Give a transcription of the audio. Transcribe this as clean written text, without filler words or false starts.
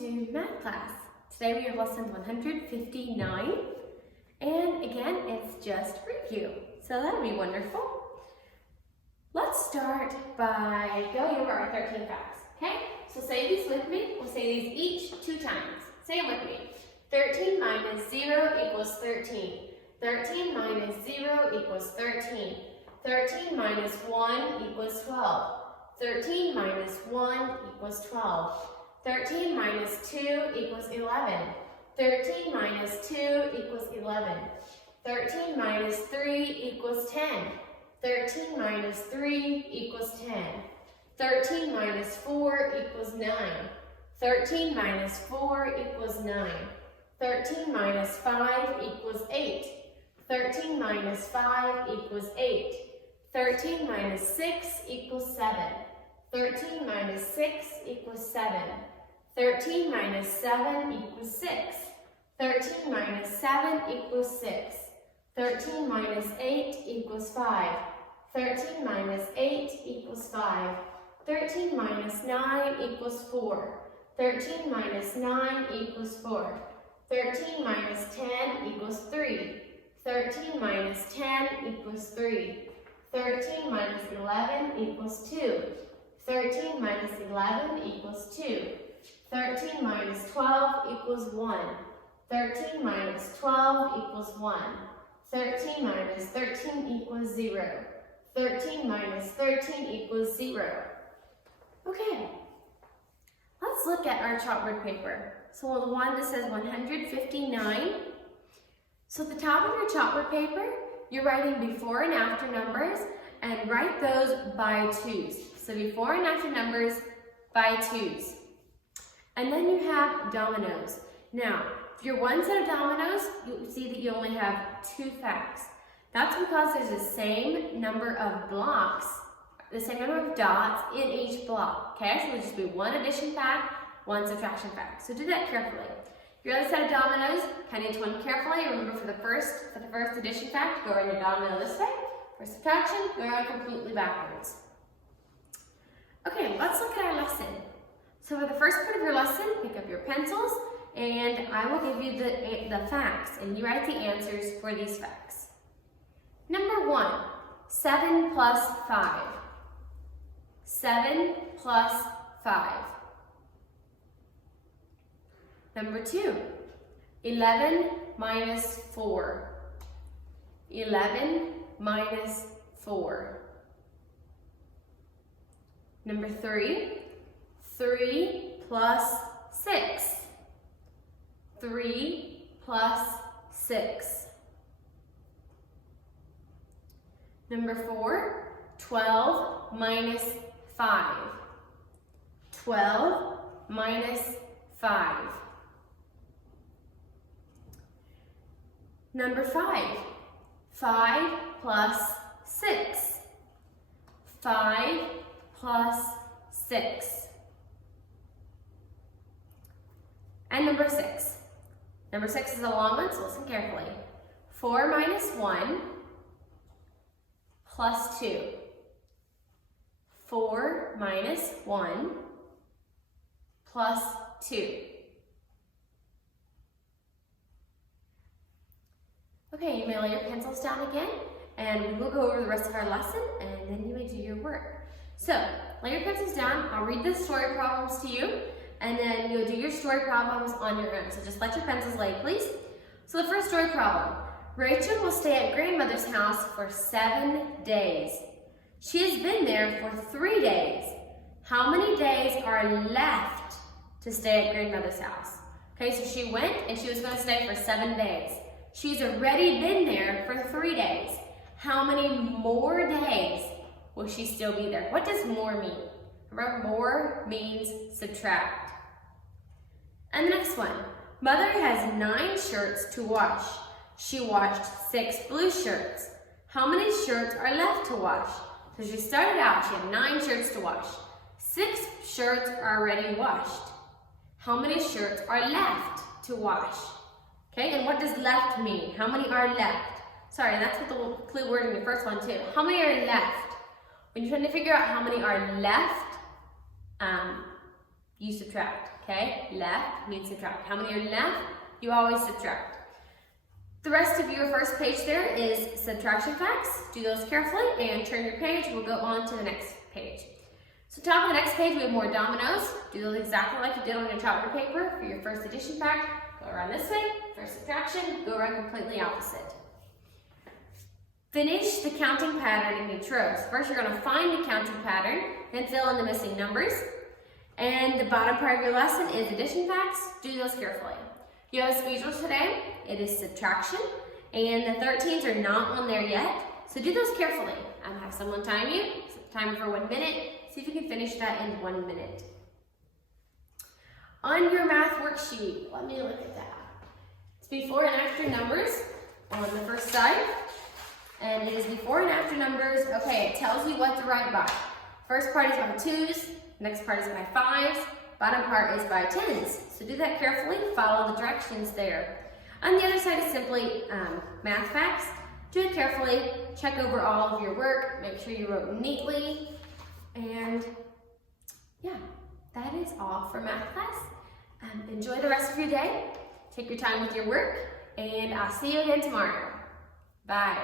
to math class. Today we have lesson 159, and again, it's just review, so that'll be wonderful. Let's start by going over our 13 facts, okay? So say these with me. We'll say these each 2 times. Say them with me. 13 minus 0 equals 13. 13 minus 0 equals 13. 13 minus 1 equals 12. 13 minus 1 equals 12. 13 minus 2 equals 11. 13 minus 2 equals 11. 13 minus 3 equals 10. 13 minus 3 equals 10. 13 minus 4 equals 9. 13 minus 4 equals 9. 13 minus 5 equals 8. 13 minus 5 equals 8. 13 minus 6 equals 7. 13 minus 6 equals 7. 13 minus 7 equals 6. 13 minus 7 equals 6. 13 minus 8 equals 5. 13 minus 8 equals 5. 13 minus 9 equals 4. 13 minus 9 equals 4. 13 minus 10 equals 3. 13 minus 10 equals 3. 13 minus 11 equals 2. 13 minus 11 equals 2. 13 minus 12 equals 1. 13 minus 12 equals 1. 13 minus 13 equals 0. 13 minus 13 equals 0. Okay, let's look at our chalkboard paper. So the one that says 159. So at the top of your chalkboard paper, you're writing before and after numbers, and write those by 2s. So before and after numbers by 2s. And then you have dominoes. Now, if you're one set of dominoes, you'll see that you only have 2 facts. That's because there's the same number of blocks, the same number of dots in each block, okay? So there'll just be 1 addition fact, 1 subtraction fact. So do that carefully. Your other set of dominoes, count each one carefully. Remember for the first addition fact, go around your domino this way. For subtraction, go around completely backwards. Okay, let's look at our lesson. So for the first part of your lesson, pick up your pencils, and I will give you the facts, and you write the answers for these facts. Number 1, 7 plus 5. 7 plus 5. Number 2, 11 minus 4. 11 minus 4. Number 3, 3 plus 6. 3 plus 6. Number 4, 12 minus 5. 12 minus 5. Number 5, 5 plus 6. 5 plus 6. And number 6. Number 6 is a long one, so listen carefully. 4 minus 1 plus 2. 4 minus 1 plus 2. Okay, you may lay your pencils down again, and we'll go over the rest of our lesson, and then you may do your work. So, lay your pencils down. I'll read the story problems to you, and then you'll do your story problems on your own. So just let your pencils lay, please. So the first story problem. Rachel will stay at grandmother's house for 7 days. She has been there for 3 days. How many days are left to stay at grandmother's house? Okay, so she went and she was going to stay for 7 days. She's already been there for 3 days. How many more days will she still be there? What does more mean? Remember, more means subtract. And the next one. Mother has 9 shirts to wash. She washed 6 blue shirts. How many shirts are left to wash? So she started out, she had 9 shirts to wash. 6 shirts are already washed. How many shirts are left to wash? Okay, and what does left mean? How many are left? Sorry, that's what the clue word in the first one too. How many are left? When you're trying to figure out how many are left, you subtract, okay? Left means subtract. How many are left? You always subtract. The rest of your first page there is subtraction facts. Do those carefully and turn your page. We'll go on to the next page. So top of the next page, we have more dominoes. Do those exactly like you did on your top of your paper for your first addition fact. Go around this way. For subtraction, go around completely opposite. Finish the counting pattern in each row. So first, you're going to find the counting pattern, then fill in the missing numbers. And the bottom part of your lesson is addition facts. Do those carefully. You have a speed rule today. It is subtraction, and the 13s are not on there yet, so do those carefully. Have someone time you, time for 1 minute. See if you can finish that in 1 minute. On your math worksheet, let me look at that. It's before and after numbers on the first side, and it is before and after numbers. Okay, it tells you what to write by. First part is by 2s, next part is by 5s, bottom part is by 10s. So do that carefully, follow the directions there. On the other side is simply math facts. Do it carefully, check over all of your work, make sure you wrote neatly, and yeah, that is all for math class. Enjoy the rest of your day, take your time with your work, and I'll see you again tomorrow. Bye.